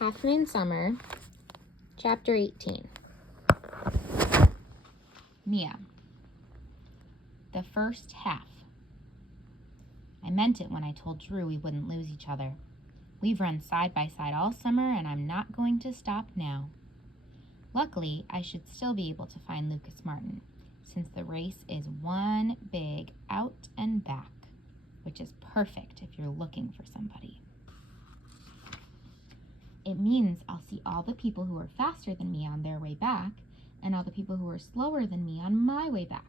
Moon Summer Chapter 18. Mia. The first half. I meant it when I told Drew we wouldn't lose each other. We've run side by side all summer, and I'm not going to stop now. Luckily, I should still be able to find Lucas Martin, since the race is one big out and back, which is perfect if you're looking for somebody. It means I'll see all the people who are faster than me on their way back, and all the people who are slower than me on my way back.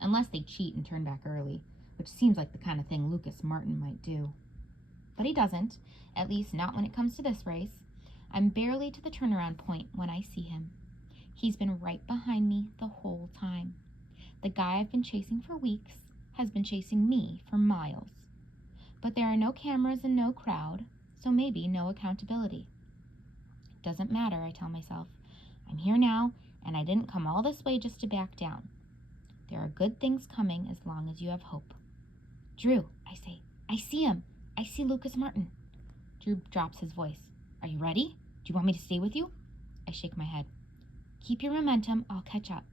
Unless they cheat and turn back early, which seems like the kind of thing Lucas Martin might do. But he doesn't, at least not when it comes to this race. I'm barely to the turnaround point when I see him. He's been right behind me the whole time. The guy I've been chasing for weeks has been chasing me for miles. But there are no cameras and no crowd, so maybe no accountability. Doesn't matter, I tell myself. I'm here now, and I didn't come all this way just to back down. There are good things coming as long as you have hope. Drew, I say, I see him. I see Lucas Martin. Drew drops his voice. Are you ready? Do you want me to stay with you? I shake my head. Keep your momentum, I'll catch up.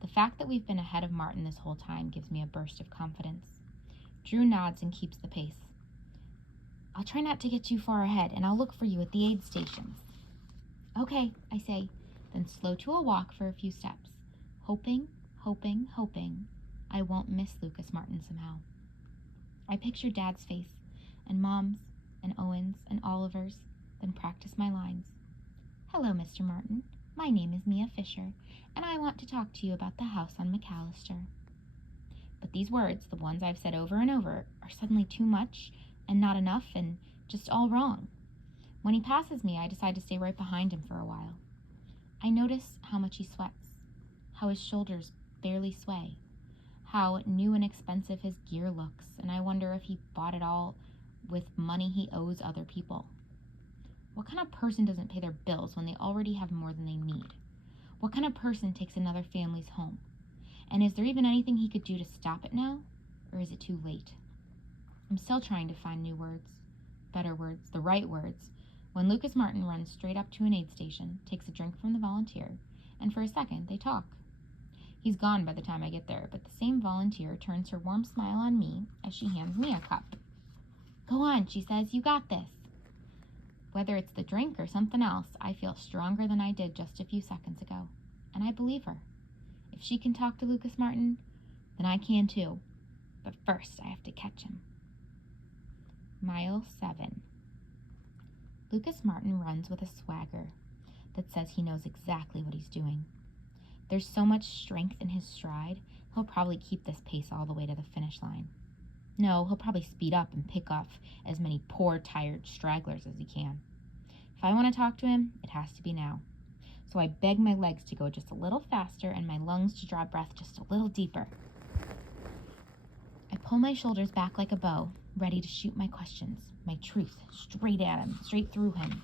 The fact that we've been ahead of Martin this whole time gives me a burst of confidence. Drew nods and keeps the pace. I'll try not to get too far ahead, and I'll look for you at the aid stations. Okay, I say, then slow to a walk for a few steps, hoping I won't miss Lucas Martin somehow. I picture Dad's face, and Mom's, and Owen's, and Oliver's, then practice my lines. Hello, Mr. Martin. My name is Mia Fisher, and I want to talk to you about the house on McAllister. But these words, the ones I've said over and over, are suddenly too much, and not enough, and just all wrong. When he passes me, I decide to stay right behind him for a while. I notice how much he sweats, how his shoulders barely sway, how new and expensive his gear looks, and I wonder if he bought it all with money he owes other people. What kind of person doesn't pay their bills when they already have more than they need? What kind of person takes another family's home? And is there even anything he could do to stop it now? Or is it too late? I'm still trying to find new words, better words, the right words, when Lucas Martin runs straight up to an aid station, takes a drink from the volunteer, and for a second they talk. He's gone by the time I get there, but the same volunteer turns her warm smile on me as she hands me a cup. Go on, she says, you got this. Whether it's the drink or something else, I feel stronger than I did just a few seconds ago, and I believe her. If she can talk to Lucas Martin, then I can too. But first, I have to catch him. Mile 7. Lucas Martin runs with a swagger that says he knows exactly what he's doing. There's so much strength in his stride, he'll probably keep this pace all the way to the finish line. No, he'll probably speed up and pick off as many poor, tired stragglers as he can. If I want to talk to him, it has to be now. So I beg my legs to go just a little faster and my lungs to draw breath just a little deeper. I pull my shoulders back like a bow, ready to shoot my questions, my truth, straight at him, straight through him.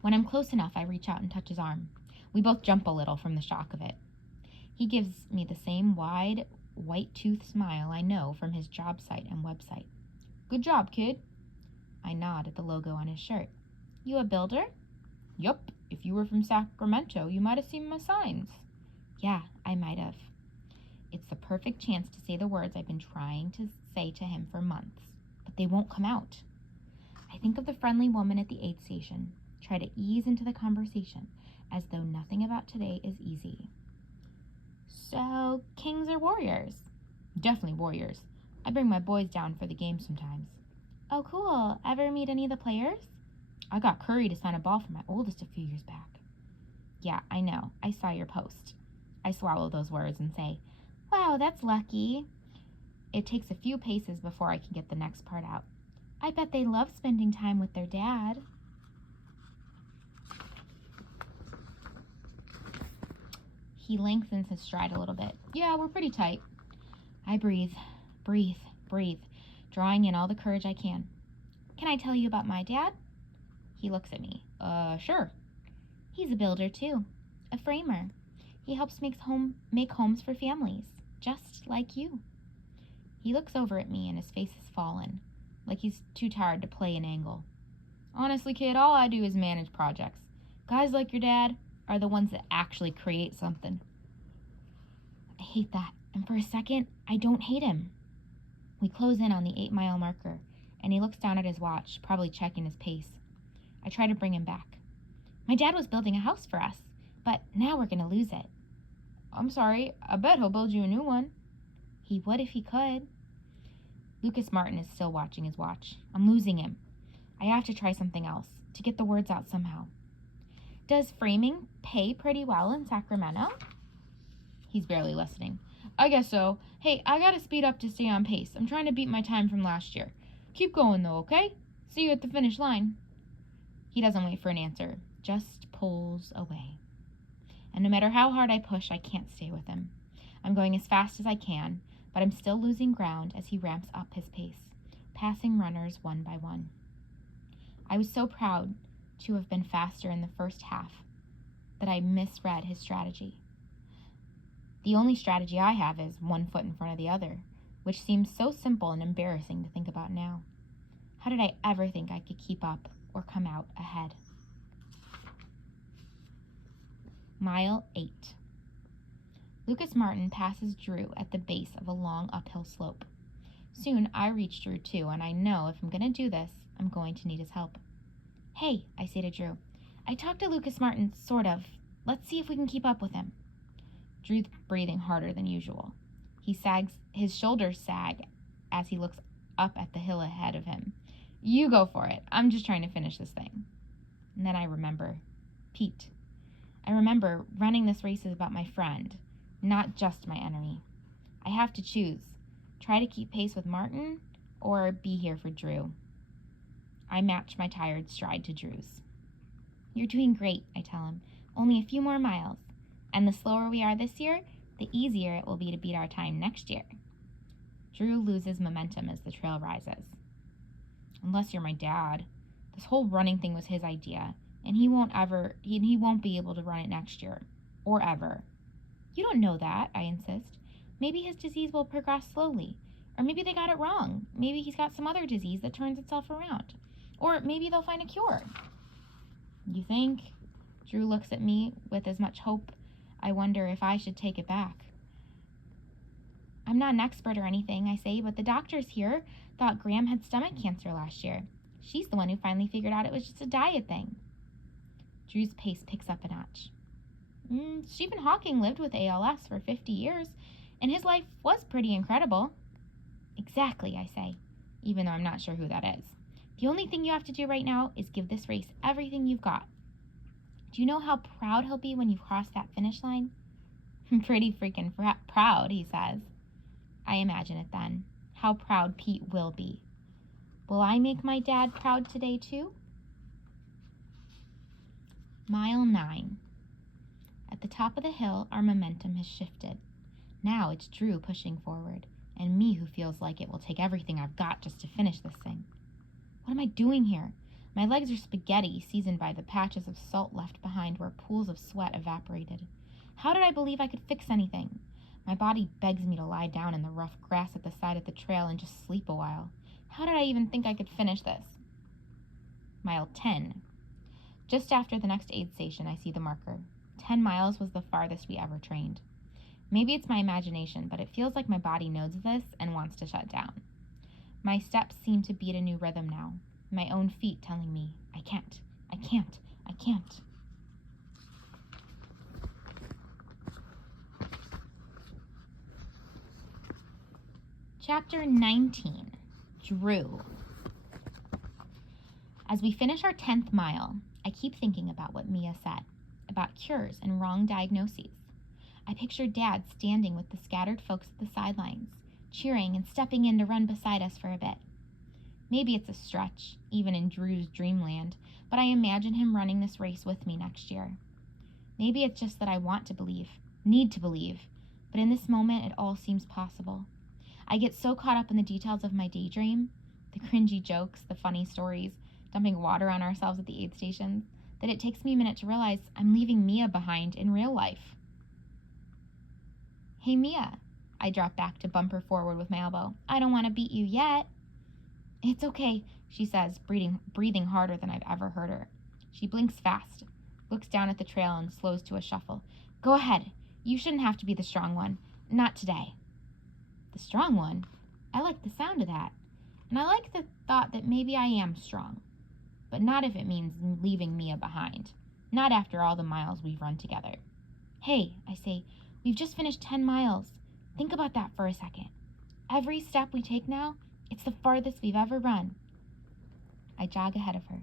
When I'm close enough, I reach out and touch his arm. We both jump a little from the shock of it. He gives me the same wide, white-toothed smile I know from his job site and website. Good job, kid. I nod at the logo on his shirt. You a builder? Yup. If you were from Sacramento, you might have seen my signs. Yeah, I might have. It's the perfect chance to say the words I've been trying to say to him for months, but they won't come out. I think of the friendly woman at the aid station, try to ease into the conversation, as though nothing about today is easy. So, kings or warriors? Definitely warriors. I bring my boys down for the game sometimes. Oh, cool. Ever meet any of the players? I got Curry to sign a ball for my oldest a few years back. Yeah, I know. I saw your post. I swallow those words and say, wow, that's lucky. It takes a few paces before I can get the next part out. I bet they love spending time with their dad. He lengthens his stride a little bit. Yeah, we're pretty tight. I breathe, drawing in all the courage I can. Can I tell you about my dad? He looks at me. Sure. He's a builder too, a framer. He helps make homes for families, just like you. He looks over at me and his face has fallen, like he's too tired to play an angle. Honestly, kid, all I do is manage projects. Guys like your dad are the ones that actually create something. I hate that, and for a second, I don't hate him. We close in on the 8-mile marker, and he looks down at his watch, probably checking his pace. I try to bring him back. My dad was building a house for us, but now we're going to lose it. I'm sorry, I bet he'll build you a new one. He would if he could. Lucas Martin is still watching his watch. I'm losing him. I have to try something else, to get the words out somehow. Does framing pay pretty well in Sacramento? He's barely listening. I guess so. Hey, I gotta speed up to stay on pace. I'm trying to beat my time from last year. Keep going though, okay? See you at the finish line. He doesn't wait for an answer, just pulls away. And no matter how hard I push, I can't stay with him. I'm going as fast as I can, but I'm still losing ground as he ramps up his pace, passing runners one by one. I was so proud to have been faster in the first half that I misread his strategy. The only strategy I have is one foot in front of the other, which seems so simple and embarrassing to think about now. How did I ever think I could keep up or come out ahead? Mile 8. Lucas Martin passes Drew at the base of a long uphill slope. Soon I reach Drew too, and I know if I'm going to do this, I'm going to need his help. Hey, I say to Drew, I talked to Lucas Martin, sort of. Let's see if we can keep up with him. Drew's breathing harder than usual. His shoulders sag as he looks up at the hill ahead of him. You go for it. I'm just trying to finish this thing. And then I remember Pete. I remember running this race is about my friend, not just my enemy. I have to choose. Try to keep pace with Martin or be here for Drew. I match my tired stride to Drew's. You're doing great, I tell him. Only a few more miles. And the slower we are this year, the easier it will be to beat our time next year. Drew loses momentum as the trail rises. Unless you're my dad. This whole running thing was his idea, and he won't be able to run it next year. Or ever. You don't know that, I insist. Maybe his disease will progress slowly. Or maybe they got it wrong. Maybe he's got some other disease that turns itself around. Or maybe they'll find a cure. You think? Drew looks at me with as much hope. I wonder if I should take it back. I'm not an expert or anything, I say, but the doctors here thought Graham had stomach cancer last year. She's the one who finally figured out it was just a diet thing. Drew's pace picks up a notch. Stephen Hawking lived with ALS for 50 years, and his life was pretty incredible. Exactly, I say, even though I'm not sure who that is. The only thing you have to do right now is give this race everything you've got. Do you know how proud he'll be when you cross that finish line? Pretty freaking proud, he says. I imagine it then. How proud Pete will be. Will I make my dad proud today too? Mile 9. At the top of the hill, our momentum has shifted. Now it's Drew pushing forward, and me who feels like it will take everything I've got just to finish this thing. What am I doing here? My legs are spaghetti, seasoned by the patches of salt left behind where pools of sweat evaporated. How did I believe I could fix anything? My body begs me to lie down in the rough grass at the side of the trail and just sleep a while. How did I even think I could finish this? Mile 10. Just after the next aid station, I see the marker. 10 miles was the farthest we ever trained. Maybe it's my imagination, but it feels like my body knows this and wants to shut down. My steps seem to beat a new rhythm now. My own feet telling me, I can't, I can't, I can't. Chapter 19, Drew. As we finish our 10th mile, I keep thinking about what Mia said, about cures and wrong diagnoses. I picture Dad standing with the scattered folks at the sidelines, cheering and stepping in to run beside us for a bit. Maybe it's a stretch, even in Drew's dreamland, but I imagine him running this race with me next year. Maybe it's just that I want to believe, need to believe, but in this moment it all seems possible. I get so caught up in the details of my daydream, the cringy jokes, the funny stories, dumping water on ourselves at the aid stations, that it takes me a minute to realize I'm leaving Mia behind in real life. Hey, Mia. I drop back to bumper forward with my elbow. I don't want to beat you yet. It's okay. she says, breathing harder than I've ever heard her. She blinks fast, looks down at the trail, and slows to a shuffle. Go ahead. You shouldn't have to be the strong one. Not today. The strong one? I like the sound of that. And I like the thought that maybe I am strong. But not if it means leaving Mia behind. Not after all the miles we've run together. Hey, I say, we've just finished 10 miles. Think about that for a second. Every step we take now, it's the farthest we've ever run. I jog ahead of her.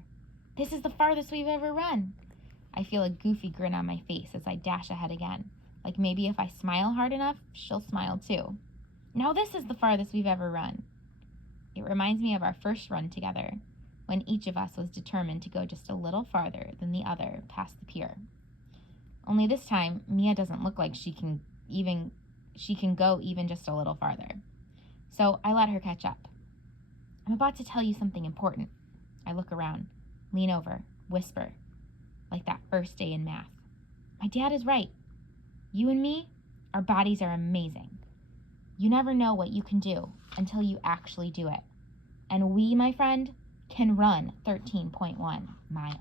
This is the farthest we've ever run. I feel a goofy grin on my face as I dash ahead again. Like maybe if I smile hard enough, she'll smile too. Now this is the farthest we've ever run. It reminds me of our first run together, when each of us was determined to go just a little farther than the other past the pier. Only this time, Mia doesn't look like she can go even just a little farther. So I let her catch up. I'm about to tell you something important. I look around, lean over, whisper, like that first day in math. My dad is right. You and me, our bodies are amazing. You never know what you can do until you actually do it. And we, my friend, can run 13.1 miles.